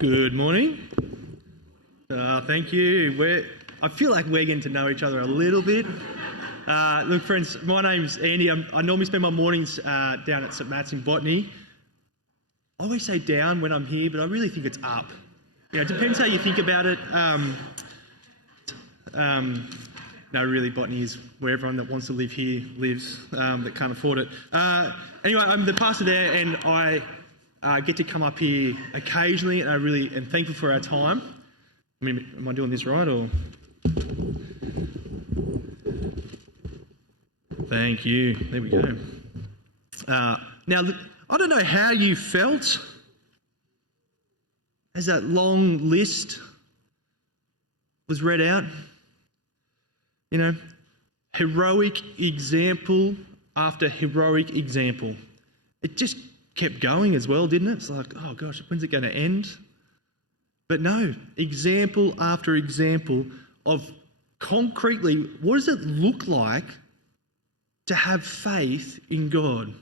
Good morning. Thank you. I feel like we're getting to know each other a little bit. Look, friends, my name's Andy. I normally spend my mornings down at St Matt's in Botany. I always say down when I'm here, but I really think it's up. It depends how you think about it. No, really, Botany is where everyone that wants to live here lives, that can't afford it. Anyway, I'm the pastor there, and I get to come up here occasionally, and I really am thankful for our time. I mean, am I doing this right, or? Thank you. There we go. Now, I don't know how you felt as that long list was read out. Heroic example after heroic example. It just kept going as well, didn't it? It's like, oh gosh, when's it going to end? But no, example after example of concretely, what does it look like to have faith in God?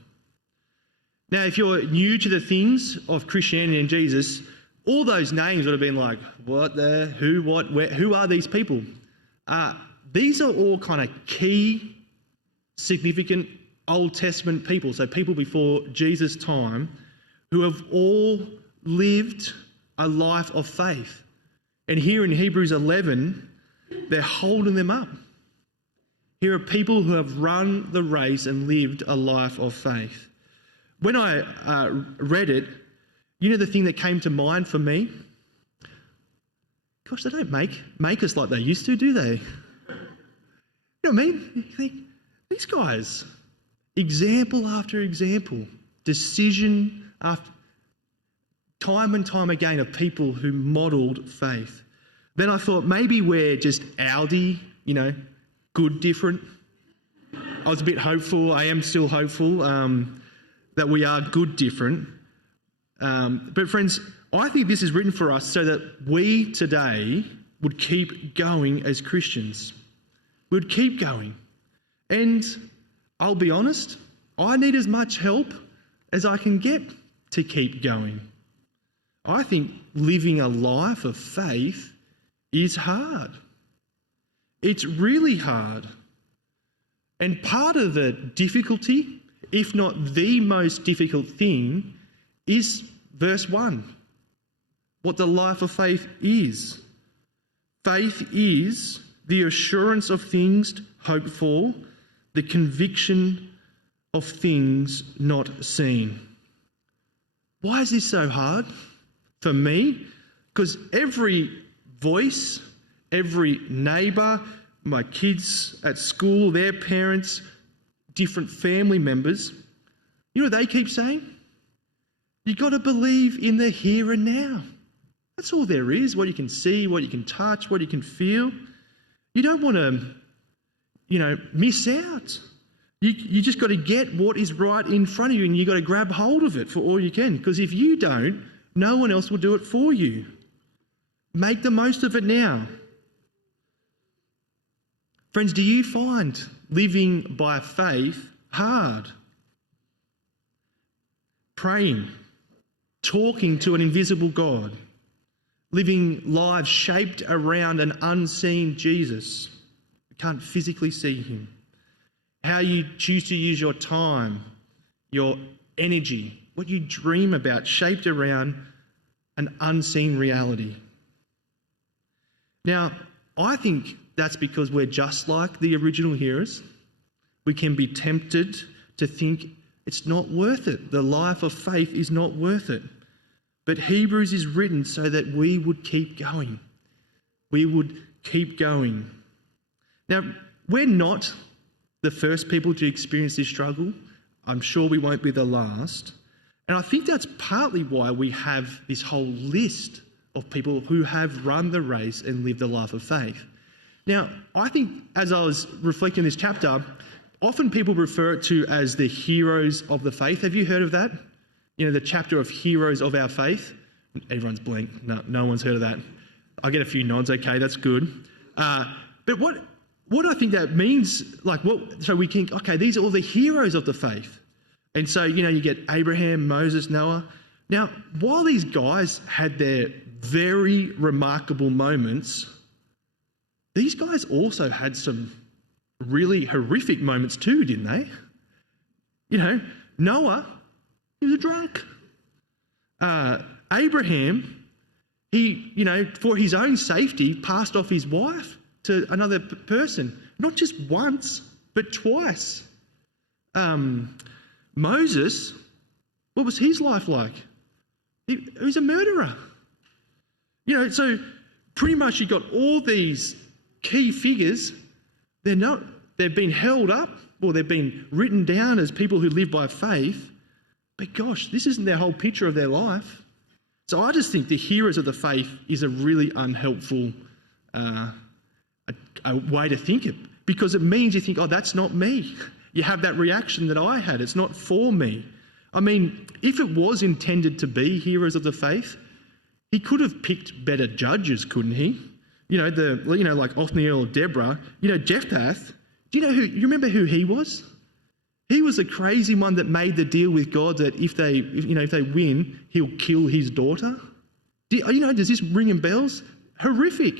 Now, if you're new to the things of Christianity and Jesus, all those names would have been like, what, the, who, what, where, who are these people? These are all kind of key, significant Old Testament people, so people before Jesus' time, who have all lived a life of faith. And here in Hebrews 11, they're holding them up. Here are people who have run the race and lived a life of faith. When I read it, the thing that came to mind for me? Gosh, they don't make us like they used to, do they? You know what I mean? You think, these guys, example after example, decision after time and time again of people who modelled faith. Then I thought maybe we're just Aldi, good different. I was a bit hopeful. I am still hopeful that we are good different. But friends, I think this is written for us so that we today would keep going as Christians. We'd keep going. And I'll be honest, I need as much help as I can get to keep going. I think living a life of faith is hard. It's really hard. And part of the difficulty, if not the most difficult thing, is verse 1. What the life of faith is. Faith is the assurance of things hoped for, the conviction of things not seen. Why is this so hard for me? Because every voice, every neighbour, my kids at school, their parents, different family members, you know what they keep saying? You've got to believe in the here and now. That's all there is, what you can see, what you can touch, what you can feel. You don't want to, miss out. You just got to get what is right in front of you, and you got to grab hold of it for all you can. Because if you don't, no one else will do it for you. Make the most of it now. Friends, do you find living by faith hard? Praying, talking to an invisible God, living lives shaped around an unseen Jesus. You can't physically see him. How you choose to use your time, your energy, what you dream about, shaped around an unseen reality. Now, I think that's because we're just like the original hearers. We can be tempted to think it's not worth it. The life of faith is not worth it. But Hebrews is written so that we would keep going. We would keep going. Now, we're not the first people to experience this struggle. I'm sure we won't be the last. And I think that's partly why we have this whole list of people who have run the race and lived a life of faith. Now, I think as I was reflecting on this chapter, often people refer it to as the heroes of the faith. Have you heard of that? The chapter of heroes of our faith. Everyone's blank. No one's heard of that. I get a few nods. Okay, that's good. But what do I think that means? So we think, okay, these are all the heroes of the faith. And so, you get Abraham, Moses, Noah. Now, while these guys had their very remarkable moments, these guys also had some really horrific moments too, didn't they? Noah, he was a drunk. Abraham, he, for his own safety, passed off his wife to another person, not just once, but twice. Moses, what was his life like? He was a murderer. So pretty much you got all these key figures. They've been held up, or they've been written down as people who live by faith. But gosh, this isn't their whole picture of their life. So I just think the heroes of the faith is a really unhelpful a way to think it, because it means you think, oh, that's not me. You have that reaction that I had. It's not for me. I mean, if it was intended to be heroes of the faith, he could have picked better judges, couldn't he? Like Othniel or Deborah. Jephthah. Do you remember who he was? He was the crazy one that made the deal with God that if they win, he'll kill his daughter. Does this ring in bells? Horrific.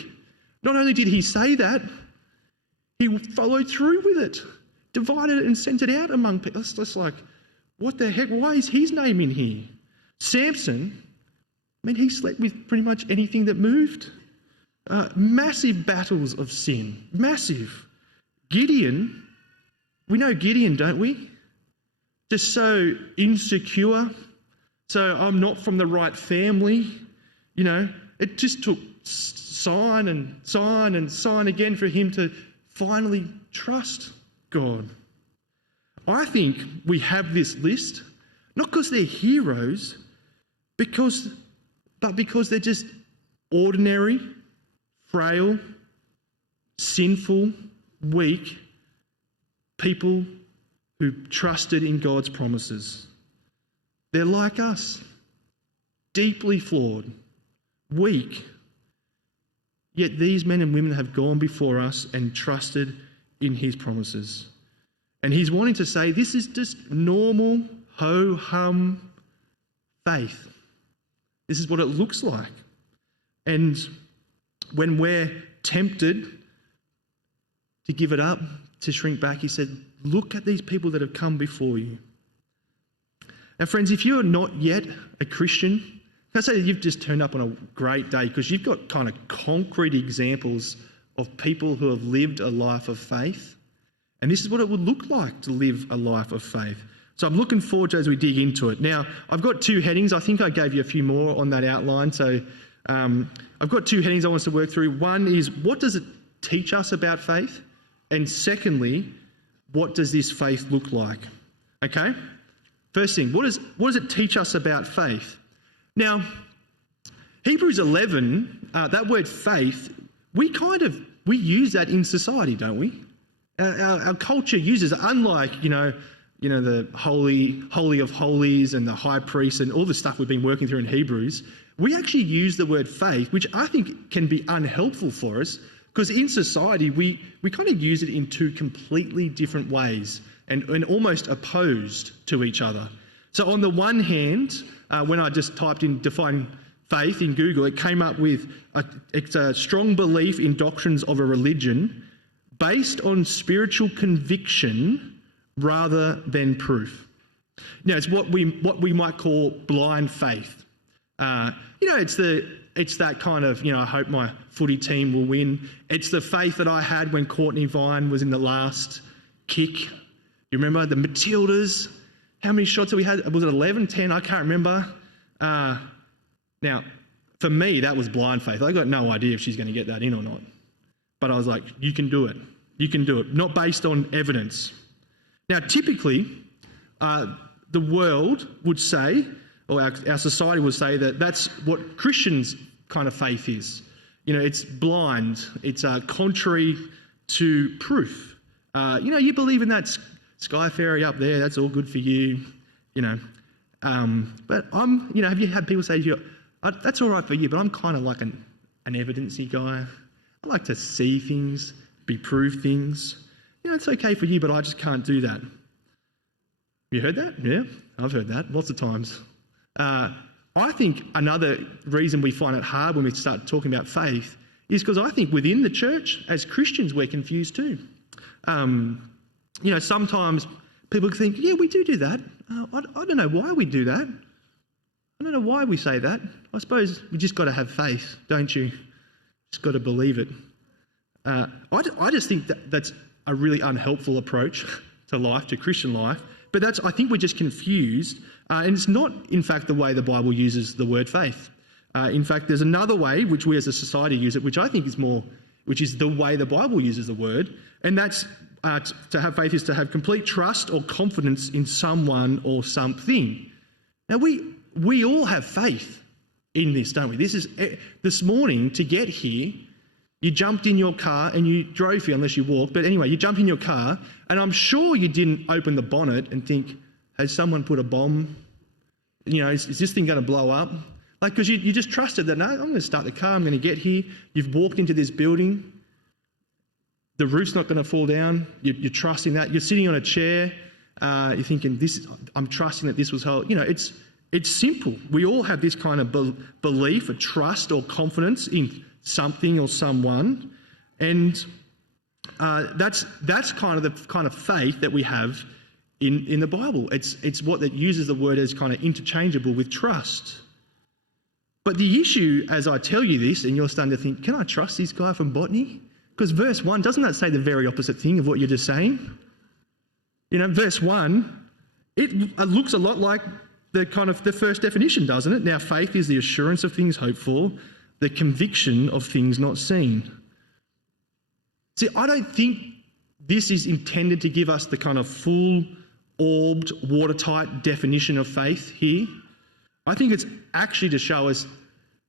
Not only did he say that, he followed through with it, divided it and sent it out among people. It's just like, what the heck? Why is his name in here? Samson, he slept with pretty much anything that moved. Massive battles of sin. Massive. Gideon, we know Gideon, don't we? Just so insecure. So I'm not from the right family. It just took sign and sign and sign again for him to finally trust God. I think we have this list, not because they're heroes, but because they're just ordinary, frail, sinful, weak people who trusted in God's promises. They're like us, deeply flawed, weak. Yet these men and women have gone before us and trusted in his promises. And he's wanting to say this is just normal, ho-hum faith. This is what it looks like. And when we're tempted to give it up, to shrink back, he said, look at these people that have come before you. And friends, if you're not yet a Christian, can I say that you've just turned up on a great day, because you've got kind of concrete examples of people who have lived a life of faith. And this is what it would look like to live a life of faith. So I'm looking forward to as we dig into it. Now, I've got two headings. I think I gave you a few more on that outline. So I've got two headings I want us to work through. One is, what does it teach us about faith? And secondly, what does this faith look like? Okay? First thing, what does it teach us about faith? Now, Hebrews 11, that word faith, we use that in society, don't we? Our culture uses it, unlike, the holy of holies and the high priest and all the stuff we've been working through in Hebrews. We actually use the word faith, which I think can be unhelpful for us, because in society we kind of use it in two completely different ways and almost opposed to each other. So on the one hand, when I just typed in define faith in Google, it came up with it's a strong belief in doctrines of a religion based on spiritual conviction rather than proof. Now, it's what we might call blind faith. It's that kind of, I hope my footy team will win. It's the faith that I had when Courtney Vine was in the last kick. You remember the Matildas? How many shots did we had? Was it 11, 10? I can't remember. Now, for me, that was blind faith. I got no idea if she's going to get that in or not. But I was like, you can do it. You can do it. Not based on evidence. Now, typically, the world would say, or our society would say, that that's what Christians' kind of faith is. It's blind. It's contrary to proof. You believe in that sky fairy up there. That's all good for you. But have you had people say to you, that's all right for you, but I'm kind of like an evidence-y guy. I like to see things, be proved things. It's okay for you, but I just can't do that. You heard that? Yeah, I've heard that lots of times. I think another reason we find it hard when we start talking about faith is because I think within the church, as Christians, we're confused too. Sometimes people think, yeah, we do that. I don't know why we do that. I don't know why we say that. I suppose we just got to have faith, don't you? Just got to believe it. I just think that's a really unhelpful approach to life, to Christian life. But I think we're just confused. And it's not, in fact, the way the Bible uses the word faith. In fact, there's another way which we as a society use it, which I think is which is the way the Bible uses the word. And that's to have faith is to have complete trust or confidence in someone or something. Now, we all have faith in this, don't we? This morning, to get here, you jumped in your car and you drove here, unless you walked. But anyway, you jumped in your car, and I'm sure you didn't open the bonnet and think, has someone put a bomb? Is this thing going to blow up? Because you just trusted that, no, I'm going to start the car, I'm going to get here. You've walked into this building. The roof's not going to fall down. You're trusting that. You're sitting on a chair. You're thinking, I'm trusting that this was whole. It's simple. We all have this kind of belief, or trust or confidence in something or someone. And that's kind of the kind of faith that we have in the Bible. It's what that uses the word as kind of interchangeable with trust. But the issue, as I tell you this, and you're starting to think, can I trust this guy from Botany? Because verse 1, doesn't that say the very opposite thing of what you're just saying? Verse 1, it looks a lot like the first definition, doesn't it? Now, faith is the assurance of things hoped for, the conviction of things not seen. See, I don't think this is intended to give us the kind of full, orbed, watertight definition of faith here. I think it's actually to show us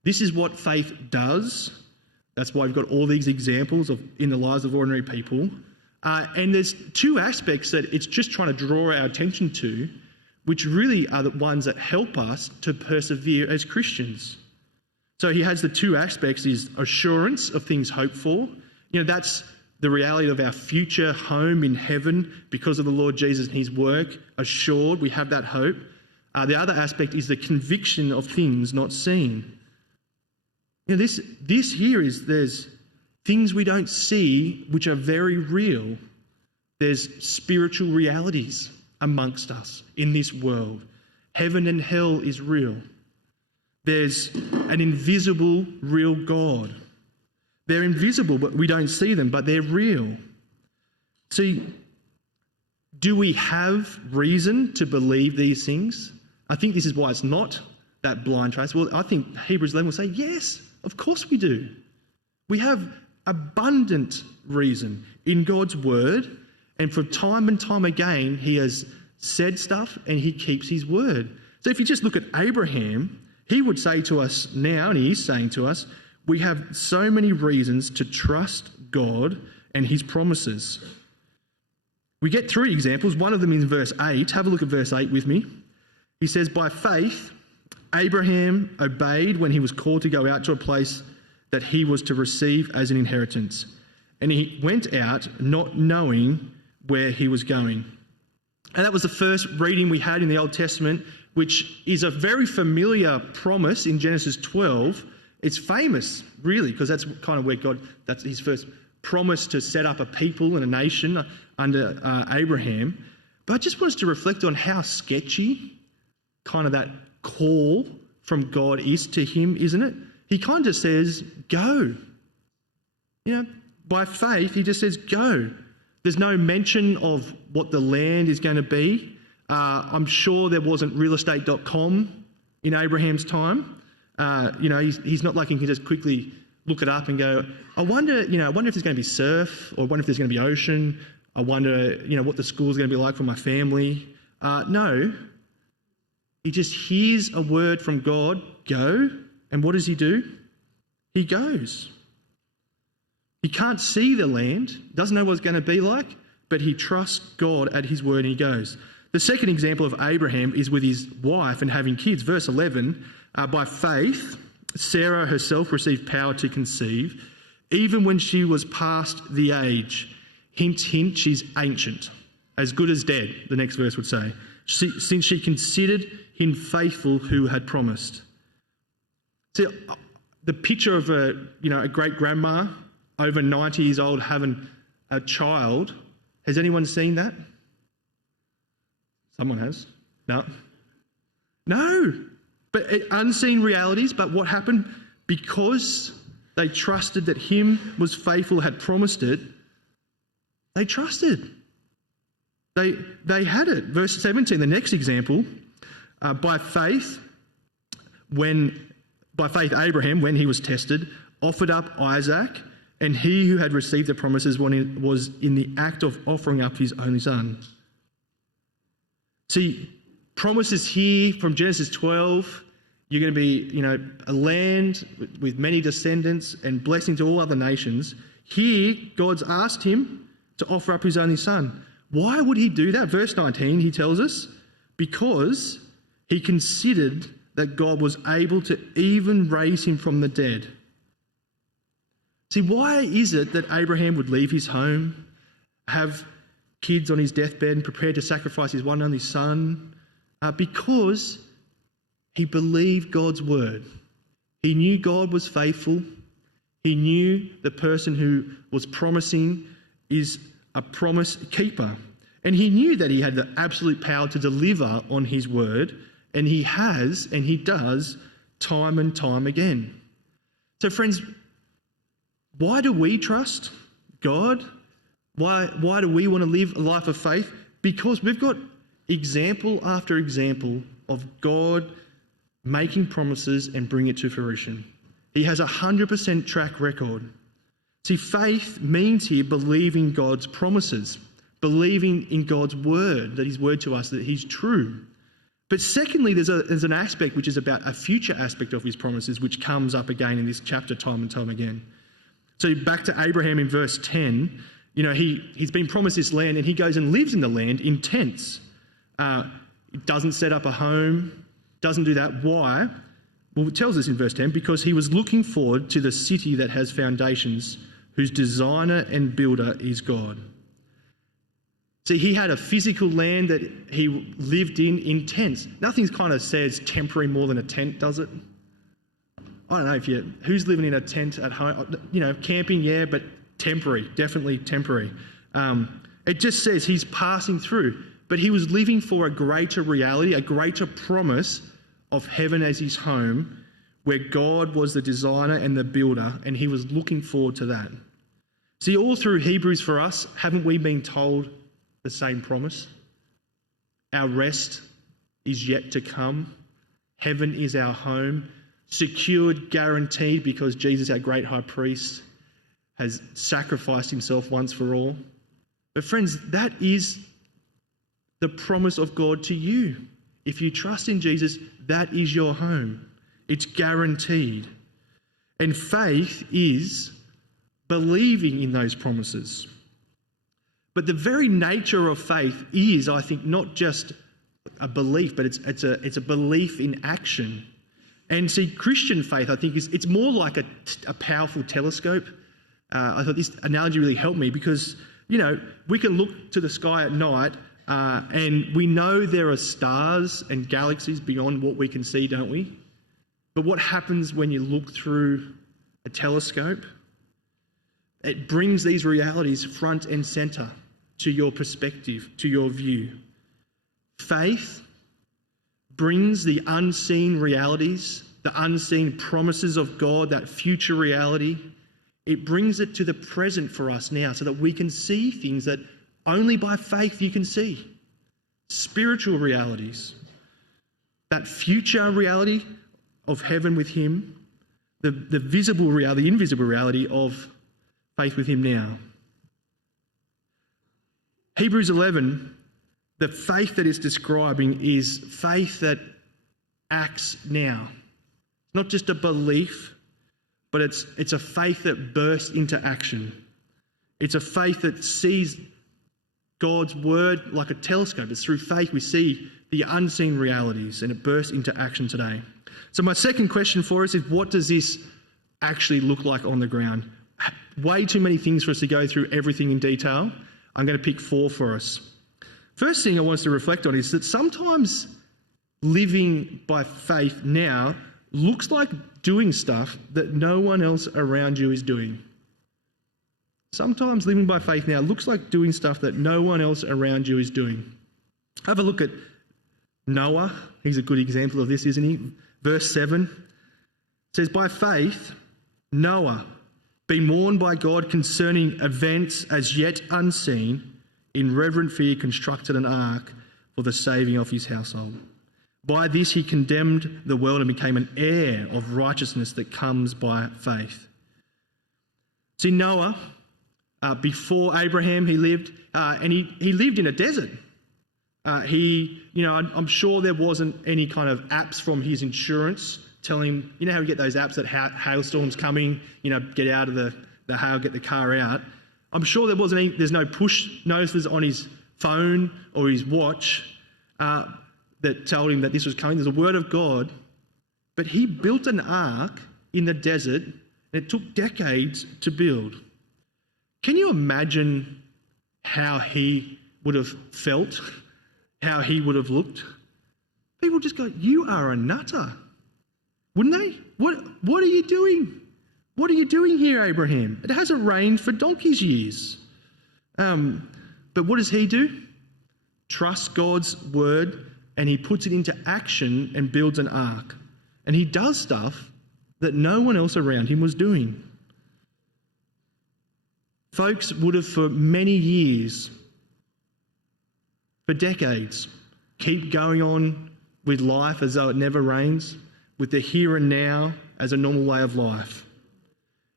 this is what faith does. That's why we've got all these examples in the lives of ordinary people. And there's two aspects that it's just trying to draw our attention to, which really are the ones that help us to persevere as Christians. So he has the two aspects, is assurance of things hoped for. That's the reality of our future home in heaven because of the Lord Jesus and his work. Assured, we have that hope. The other aspect is the conviction of things not seen. This here is, there's things we don't see which are very real. There's spiritual realities amongst us in this world. Heaven and hell is real. There's an invisible, real God. They're invisible, but we don't see them, but they're real. See, do we have reason to believe these things? I think this is why it's not that blind trust. Well, I think Hebrews 11 will say, yes, of course we do. We have abundant reason in God's word, and from time and time again, he has said stuff and he keeps his word. So if you just look at Abraham, he would say to us now, and he is saying to us, we have so many reasons to trust God and his promises. We get three examples. One of them is verse 8. Have a look at verse 8 with me. He says, by faith, Abraham obeyed when he was called to go out to a place that he was to receive as an inheritance. And he went out not knowing where he was going. And that was the first reading we had in the Old Testament, which is a very familiar promise in Genesis 12. It's famous, really, because that's kind of where that's his first promise to set up a people and a nation under Abraham. But I just want us to reflect on how sketchy kind of that call from God is to him, isn't it? He kind of says, go. By faith, he just says, go. There's no mention of what the land is going to be. I'm sure there wasn't realestate.com in Abraham's time. He's not like he can just quickly look it up and go, I wonder if there's going to be surf, or I wonder if there's going to be ocean. I wonder, what the school's going to be like for my family. No. He just hears a word from God, go, and what does he do? He goes. He can't see the land, doesn't know what it's going to be like, but he trusts God at his word and he goes. The second example of Abraham is with his wife and having kids. Verse 11, by faith, Sarah herself received power to conceive, even when she was past the age. Hint, hint, she's ancient, as good as dead, the next verse would say, since she considered him faithful who had promised. See, the picture of a great grandma over 90 years old having a child, has anyone seen that? Someone has. No. But unseen realities, but what happened? Because they trusted that him was faithful, had promised it, they trusted. They had it. Verse 17, the next example, by faith, Abraham, when he was tested, offered up Isaac, and he who had received the promises was in the act of offering up his only son. See, promises here from Genesis 12, you're going to be, a land with many descendants and blessing to all other nations. Here, God's asked him to offer up his only son. Why would he do that? Verse 19, he tells us, because he considered that God was able to even raise him from the dead. See, why is it that Abraham would leave his home, have kids on his deathbed and prepare to sacrifice his one and only son? Because he believed God's word. He knew God was faithful. He knew the person who was promising is a promise keeper. And he knew that he had the absolute power to deliver on his word, and he has, and he does, time and time again. So friends, why do we trust God? Why do we want to live a life of faith? Because we've got example after example of God making promises and bring it to fruition. He has 100% track record. See, faith means here believing God's promises, believing in God's word, that his word to us, that he's true. But secondly, there's an aspect which is about a future aspect of his promises, which comes up again in this chapter time and time again. So back to Abraham in verse 10, he's been promised this land, and he goes and lives in the land in tents. He doesn't set up a home, doesn't do that. Why? Well, it tells us in verse 10, because he was looking forward to the city that has foundations, whose designer and builder is God. See, he had a physical land that he lived in tents. Nothing kind of says temporary more than a tent, does it? I don't know who's living in a tent at home? Camping, yeah, but temporary, definitely temporary. It just says he's passing through, but he was living for a greater reality, a greater promise of heaven as his home, where God was the designer and the builder, and he was looking forward to that. See, all through Hebrews for us, haven't we been told the same promise? Our rest is yet to come. Heaven is our home, secured, guaranteed, because Jesus, our great high priest, has sacrificed himself once for all. But friends, that is the promise of God to you. If you trust in Jesus, that is your home. It's guaranteed. And faith is believing in those promises. But the very nature of faith is, I think, not just a belief, but it's a belief in action. And see, Christian faith, I think, it's more like a powerful telescope. I thought this analogy really helped me because, we can look to the sky at night and we know there are stars and galaxies beyond what we can see, don't we? But what happens when you look through a telescope? It brings these realities front and centre to your perspective, to your view. Faith brings the unseen realities, the unseen promises of God, that future reality. It brings it to the present for us now so that we can see things that only by faith you can see. Spiritual realities. That future reality of heaven with him. The visible reality, the invisible reality of faith with him now. Hebrews 11, the faith that it's describing is faith that acts now. It's not just a belief, but it's a faith that bursts into action. It's a faith that sees God's word like a telescope. It's through faith we see the unseen realities, and it bursts into action today. So my second question for us is, what does this actually look like on the ground? Way too many things for us to go through everything in detail. I'm going to pick 4 for us. First thing I want us to reflect on is that sometimes living by faith now looks like doing stuff that no one else around you is doing. Sometimes living by faith now looks like doing stuff that no one else around you is doing. Have a look at Noah. He's a good example of this, isn't he? Verse 7 says, by faith, Noah, being warned by God concerning events as yet unseen, in reverent fear constructed an ark for the saving of his household. By this he condemned the world and became an heir of righteousness that comes by faith. See, Noah, before Abraham, he lived, and he lived in a desert. I'm sure there wasn't any kind of apps from his insurance telling him, you know how we get those apps that hailstorms coming, get out of the hail, get the car out. I'm sure there's no push notices on his phone or his watch that told him that this was coming. There's a word of God, but he built an ark in the desert, and it took decades to build. Can you imagine how he would have felt, how he would have looked? People just go, you are a nutter, wouldn't they? What are you doing? What are you doing here, Abraham? It hasn't rained for donkey's years. But what does he do? Trust God's word, and he puts it into action and builds an ark. And he does stuff that no one else around him was doing. Folks would have for many years, for decades, keep going on with life as though it never rains, with the here and now as a normal way of life.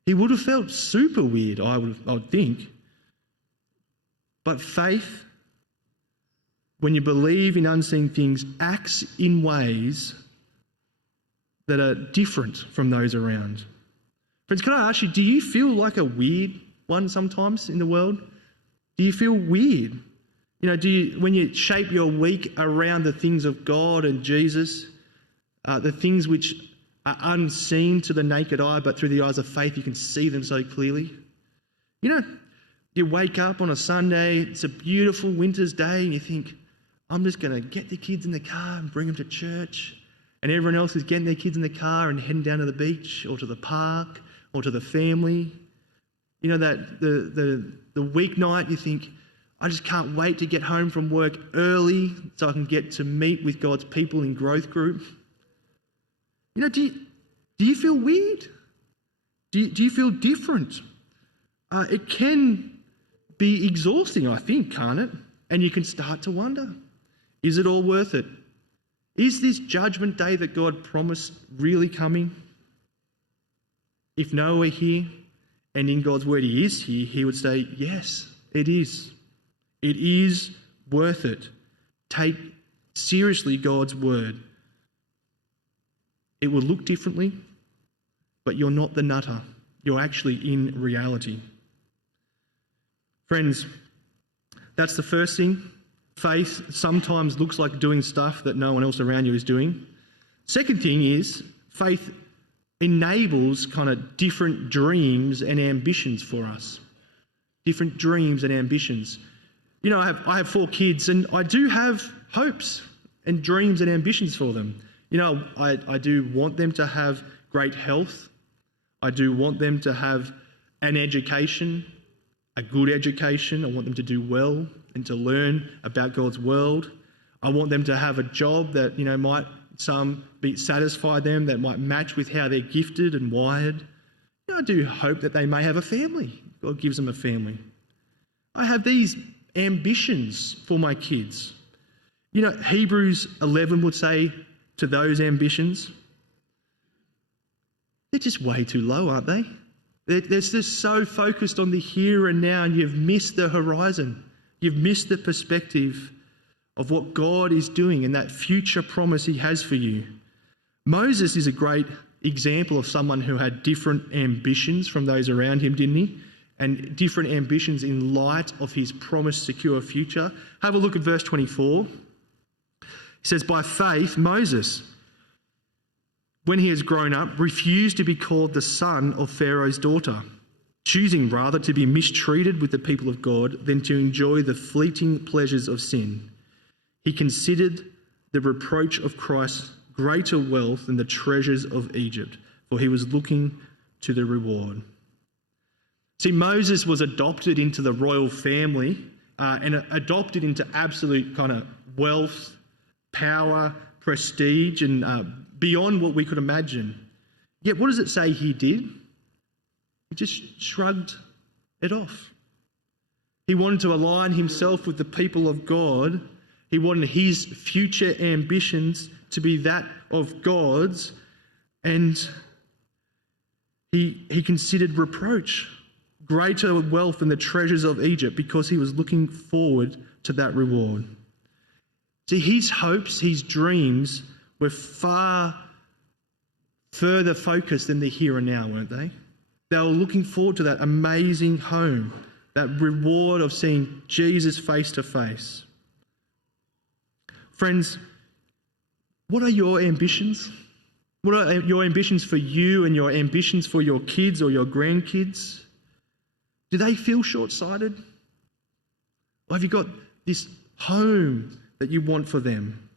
He would have felt super weird, I would think. But faith, when you believe in unseen things, acts in ways that are different from those around. Friends, can I ask you, do you feel like a weird one sometimes in the world? Do you feel weird? When you shape your week around the things of God and Jesus, the things which are unseen to the naked eye, but through the eyes of faith you can see them so clearly? You wake up on a Sunday, it's a beautiful winter's day, and you think, I'm just going to get the kids in the car and bring them to church. And everyone else is getting their kids in the car and heading down to the beach or to the park or to the family. That the weeknight you think, I just can't wait to get home from work early so I can get to meet with God's people in growth group. Do you feel weird? Do you feel different? It can be exhausting, I think, can't it? And you can start to wonder, is it all worth it? Is this judgment day that God promised really coming? If Noah were here, and in God's word he is here, he would say, yes, it is. It is worth it. Take seriously God's word. It will look differently, but you're not the nutter. You're actually in reality. Friends, that's the first thing. Faith sometimes looks like doing stuff that no one else around you is doing. Second thing is, faith enables kind of different dreams and ambitions for us. Different dreams and ambitions. I have 4 kids, and I do have hopes and dreams and ambitions for them. I do want them to have great health. I do want them to have an education, a good education. I want them to do well and to learn about God's world. I want them to have a job that, might satisfy them, that might match with how they're gifted and wired. I do hope that they may have a family. God gives them a family. I have these ambitions for my kids. Hebrews 11 would say to those ambitions, they're just way too low, aren't they? They're just so focused on the here and now, and you've missed the horizon. You've missed the perspective of what God is doing and that future promise he has for you. Moses is a great example of someone who had different ambitions from those around him, didn't he? And different ambitions in light of his promised secure future. Have a look at verse 24. He says, by faith, Moses, when he has grown up, refused to be called the son of Pharaoh's daughter, choosing rather to be mistreated with the people of God than to enjoy the fleeting pleasures of sin. He considered the reproach of Christ greater wealth than the treasures of Egypt, for he was looking to the reward. See, Moses was adopted into the royal family and adopted into absolute kind of wealth, power, prestige, and beyond what we could imagine. Yet what does it say he did? He just shrugged it off. He wanted to align himself with the people of God. He wanted his future ambitions to be that of God's, and he considered reproach greater wealth than the treasures of Egypt because he was looking forward to that reward. See, his hopes, his dreams were far further focused than the here and now, weren't they? They were looking forward to that amazing home, that reward of seeing Jesus face to face. Friends, what are your ambitions? What are your ambitions for you and your ambitions for your kids or your grandkids? Do they feel short-sighted? Or have you got this home that you want for them?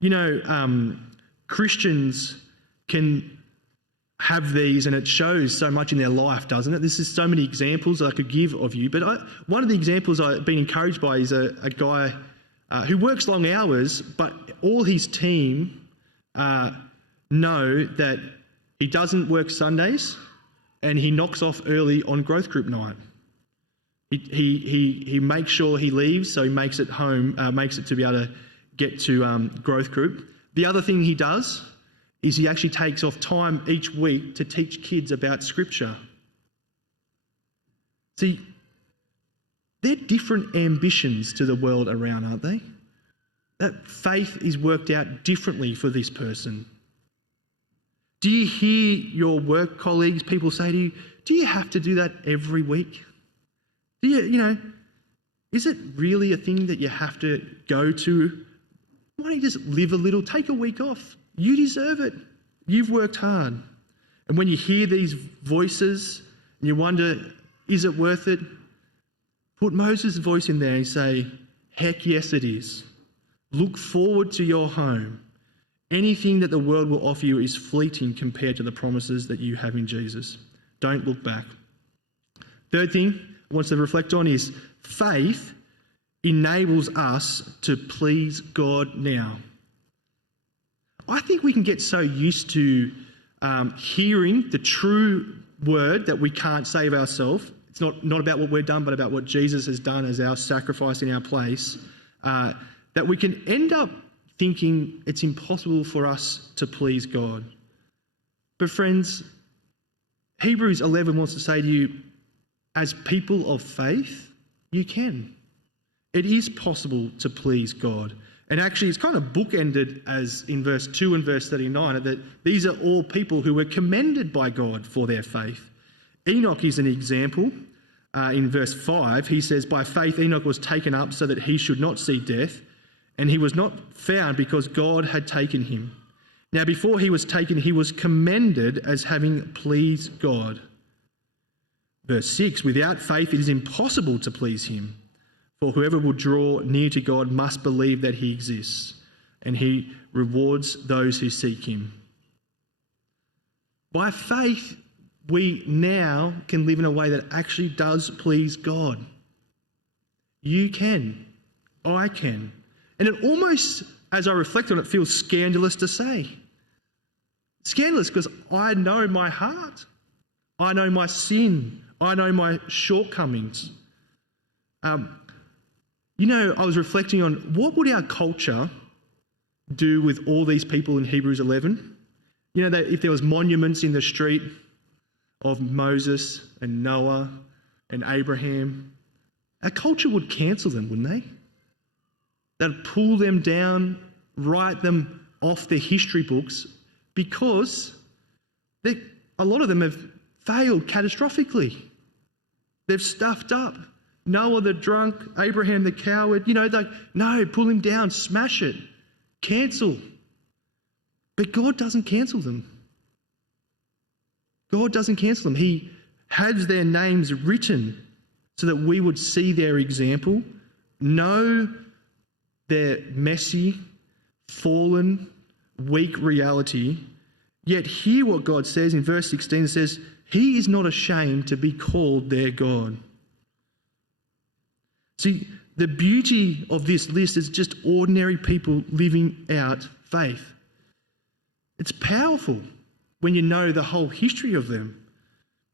You know, Christians can have these, and it shows so much in their life, doesn't it? This is so many examples I could give of you, but one of the examples I've been encouraged by is a guy who works long hours, but all his team know that he doesn't work Sundays and he knocks off early on growth group night. He makes sure he leaves, so he makes it home, makes it to be able to get to growth group. The other thing he does is he actually takes off time each week to teach kids about Scripture. See, they're different ambitions to the world around, aren't they? That faith is worked out differently for this person. Do you hear your work colleagues, people say to you, do you have to do that every week? Do you, is it really a thing that you have to go to? Why don't you just live a little, take a week off? You deserve it. You've worked hard. And when you hear these voices and you wonder, is it worth it? Put Moses' voice in there and say, heck yes it is. Look forward to your home. Anything that the world will offer you is fleeting compared to the promises that you have in Jesus. Don't look back. Third thing I want to reflect on is faith enables us to please God now. I think we can get so used to hearing the true word that we can't save ourselves. It's not about what we've done, but about what Jesus has done as our sacrifice in our place, that we can end up thinking it's impossible for us to please God. But friends, Hebrews 11 wants to say to you, as people of faith, you can. It is possible to please God. And actually, it's kind of bookended as in verse 2 and verse 39, that these are all people who were commended by God for their faith. Enoch is an example. In verse 5, he says, by faith Enoch was taken up so that he should not see death, and he was not found because God had taken him. Now, before he was taken, he was commended as having pleased God. Verse 6, without faith it is impossible to please him. For whoever will draw near to God must believe that he exists, and he rewards those who seek him. By faith, we now can live in a way that actually does please God. You can. I can. And it almost, as I reflect on it, feels scandalous to say. Scandalous because I know my heart. I know my sin. I know my shortcomings. I was reflecting on what would our culture do with all these people in Hebrews 11? That if there was monuments in the street of Moses and Noah and Abraham, our culture would cancel them, wouldn't they? They'd pull them down, write them off their history books because a lot of them have failed catastrophically. They've stuffed up. Noah the drunk, Abraham the coward, no, pull him down, smash it, cancel. But God doesn't cancel them. God doesn't cancel them. He has their names written so that we would see their example, know their messy, fallen, weak reality, yet hear what God says in verse 16. It says, He is not ashamed to be called their God. See, the beauty of this list is just ordinary people living out faith. It's powerful when you know the whole history of them.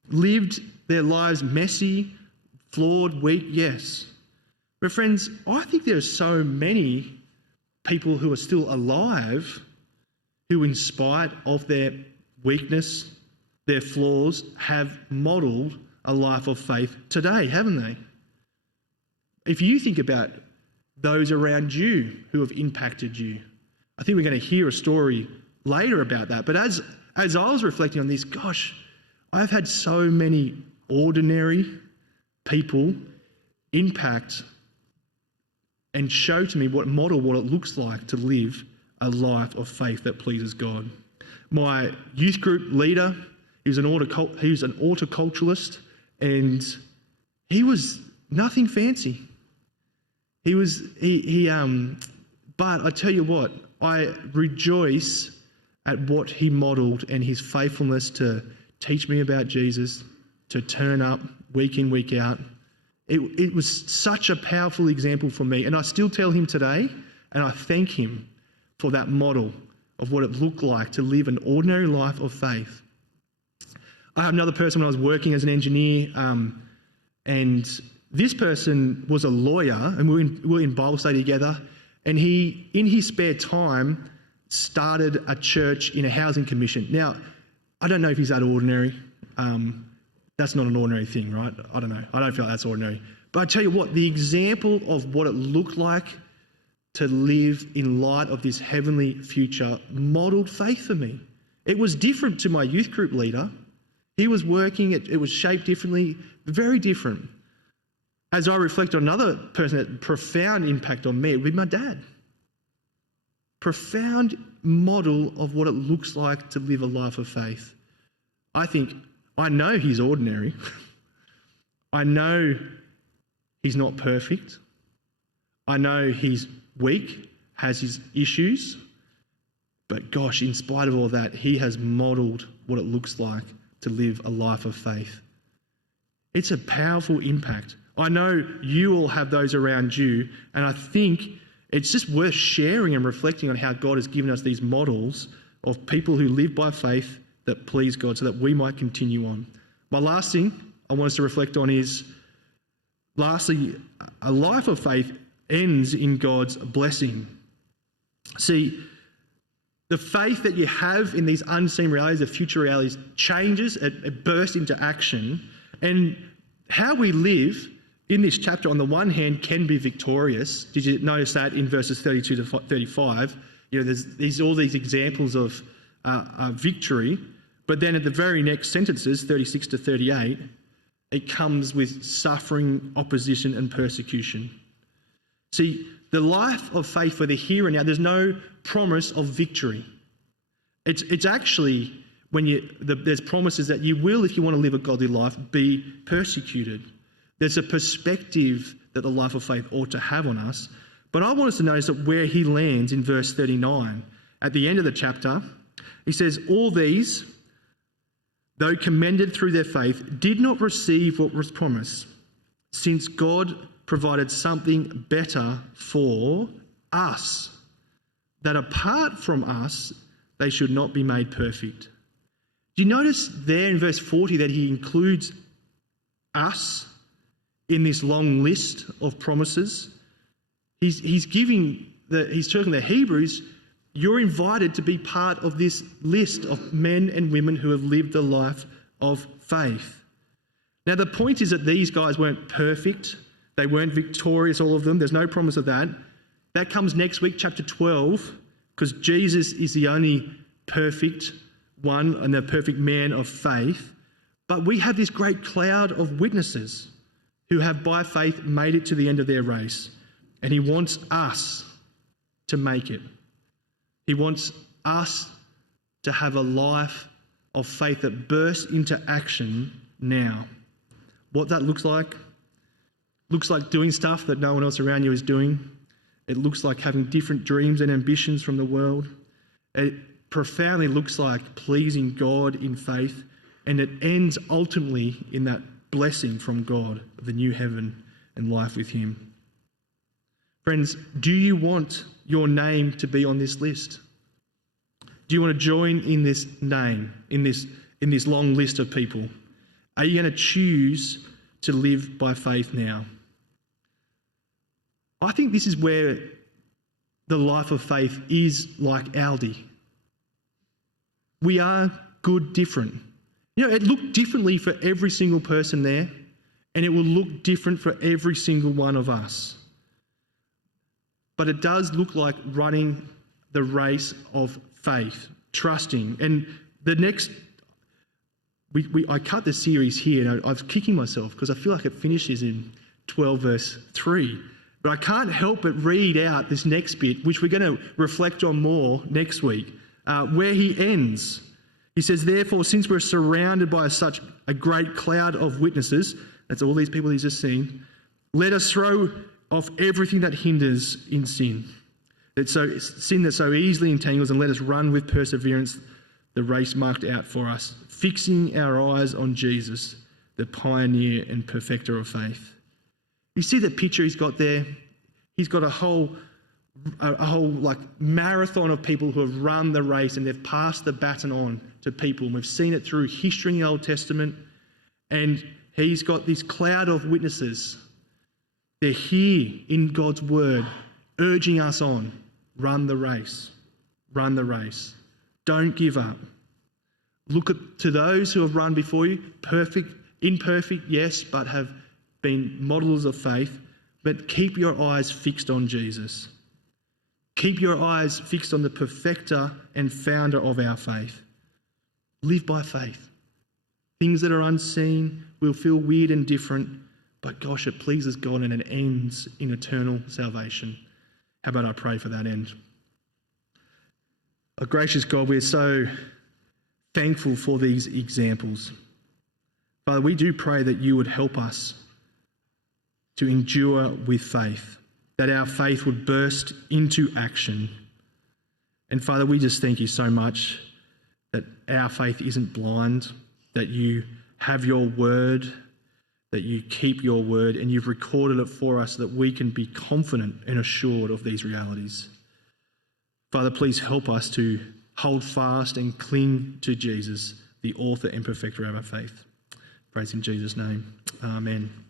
Lived their lives messy, flawed, weak, yes. But friends, I think there are so many people who are still alive who, in spite of their weakness, their flaws, have modelled a life of faith today, haven't they? If you think about those around you who have impacted you, I think we're going to hear a story later about that. But as I was reflecting on this, gosh, I've had so many ordinary people impact and show to me what it looks like to live a life of faith that pleases God. My youth group leader, he was an horticulturalist, and he was nothing fancy. But I tell you what, I rejoice at what he modelled and his faithfulness to teach me about Jesus, to turn up week in, week out. It was such a powerful example for me, and I still tell him today, and I thank him for that model of what it looked like to live an ordinary life of faith. I have another person when I was working as an engineer, and this person was a lawyer, and we were in Bible study together, and he, in his spare time, started a church in a housing commission. Now, I don't know if he's that ordinary. That's not an ordinary thing, right? I don't know. I don't feel like that's ordinary. But I tell you what, the example of what it looked like to live in light of this heavenly future modelled faith for me. It was different to my youth group leader. He was working, it was shaped differently, very different. As I reflect on another person that had profound impact on me, it would be my dad. Profound model of what it looks like to live a life of faith. I know he's ordinary. I know he's not perfect. I know he's weak, has his issues. But gosh, in spite of all that, he has modelled what it looks like to live a life of faith. It's a powerful impact. I know you all have those around you, and I think it's just worth sharing and reflecting on how God has given us these models of people who live by faith that please God so that we might continue on. My last thing I want us to reflect on is, lastly, a life of faith ends in God's blessing. See, the faith that you have in these unseen realities, the future realities, changes, it bursts into action. And how we live in this chapter, on the one hand, can be victorious. Did you notice that in verses 32 to 35? There's all these examples of victory. But then at the very next sentences, 36 to 38, it comes with suffering, opposition, and persecution. See, the life of faith for the here and now, there's no promise of victory. It's actually there's promises that you will, if you want to live a godly life, be persecuted. There's a perspective that the life of faith ought to have on us. But I want us to notice that where he lands in verse 39, at the end of the chapter, he says, all these, though commended through their faith, did not receive what was promised, since God provided something better for us, that apart from us, they should not be made perfect. Do you notice there in verse 40 that he includes us in this long list of promises? He's telling the Hebrews, you're invited to be part of this list of men and women who have lived a life of faith. Now, the point is that these guys weren't perfect. They weren't victorious, all of them. There's no promise of that. That comes next week, chapter 12, because Jesus is the only perfect one and the perfect man of faith. But we have this great cloud of witnesses who have, by faith, made it to the end of their race. And he wants us to make it. He wants us to have a life of faith that bursts into action now. What that looks like doing stuff that no one else around you is doing. It looks like having different dreams and ambitions from the world. It profoundly looks like pleasing God in faith, and it ends ultimately in that blessing from God of the new heaven and life with him. Friends, do you want your name to be on this list? Do you want to join in this name, in this long list of people? Are you going to choose to live by faith now? I think this is where the life of faith is like Aldi. We are good different. You know, it looked differently for every single person there, and it will look different for every single one of us. But it does look like running the race of faith, trusting. And the next, I cut the series here, and I was kicking myself because I feel like it finishes in 12 verse 3. But I can't help but read out this next bit, which we're going to reflect on more next week, where he ends. He says, therefore, since we're surrounded by such a great cloud of witnesses, that's all these people he's just seen, let us throw off everything that hinders in sin that so easily entangles, and let us run with perseverance the race marked out for us, fixing our eyes on Jesus, the pioneer and perfecter of faith. You see the picture he's got there? He's got a whole like marathon of people who have run the race, and they've passed the baton on to people. And we've seen it through history in the Old Testament. And he's got this cloud of witnesses. They're here in God's word, urging us on. Run the race. Run the race. Don't give up. Look to those who have run before you, perfect, imperfect, yes, but have been models of faith. But keep your eyes fixed on Jesus. Keep your eyes fixed on the perfecter and founder of our faith. Live by faith. Things that are unseen will feel weird and different, but gosh, it pleases God and it ends in eternal salvation. How about I pray for that end? Oh, gracious God, we're so thankful for these examples. Father, we do pray that you would help us to endure with faith, that our faith would burst into action. And Father, we just thank you so much that our faith isn't blind, that you have your word, that you keep your word, and you've recorded it for us so that we can be confident and assured of these realities. Father, please help us to hold fast and cling to Jesus, the author and perfecter of our faith. Praise in Jesus' name. Amen.